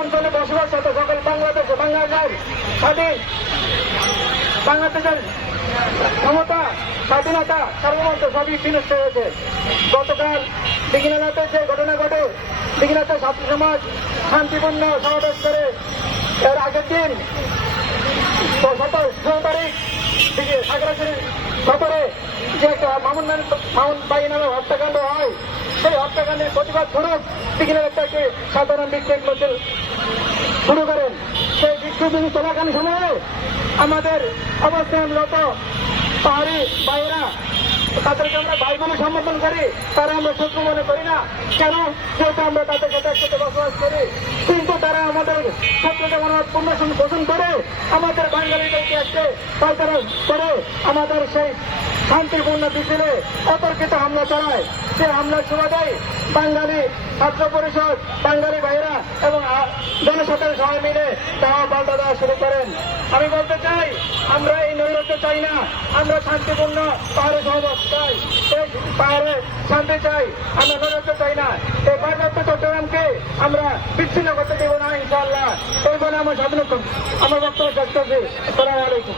অঞ্চলে বসবাস হতো সকল বাংলাদেশে বাংলাদেশের স্বাধীন। বাংলাদেশের ক্ষমতা, স্বাধীনতা সার্বভৌমত্ব সবই বিনষ্ট হয়েছে। গতকাল দিঘিনালাতে যে ঘটনা ঘটে দিঘিনাতে ছাত্র সমাজ শান্তিপূর্ণ সমাবেশ করে, এর আগের দিন শত সতরে যে একটা মামুন মামুন বাই নামে হত্যাকাণ্ড হয়, সেই হত্যাকাণ্ডের প্রতিবাদ স্বরূপ দিঘিনার একটাকে সাধারণ বিক্ষোভ মিছিল শুরু করেন। সেই বিক্ষোভ মিছিল চলাকালীন সময়ে আমাদের অবস্থানরত পাহাড়ি ভাইয়েরা, তাদেরকে আমরা ভাই বলে সম্বোধন করি। তারা আমরা শত্রু মনে করি না। কেন? যেহেতু আমরা তাদের সাথে একসাথে বসবাস করি। কিন্তু তারা আমাদের শত্রুকে পূর্ণ পোষণ করে আমাদের বাঙালিদেরকে একটে পাল্টানো করে, আমাদের সেই শান্তিপূর্ণ মিছিলে অতর্কিত হামলা চালায়। সে হামলার সুবাদেই বাঙালি ছাত্র পরিষদ, বাঙালি ভাইরা এবং জনসাধারণ সবাই মিলে তারা পাল্টা দেওয়া শুরু করেন। আমি বলতে চাই, আমরা এই নৈরাজ্য চাই না। আমরা শান্তিপূর্ণ পাহাড়ে সহবাস চাই। এই পাহাড়ে শান্তি চাই। আমরা নৈরাজ্য চাই না। এই পার্বত্য চট্টগ্রামকে আমরা বিচ্ছিন্ন করতে দেব না, ইনশাআল্লাহ। এই বলে আমার স্বাধীন আমার বক্তব্য শেষ করছি। আলাইকুম।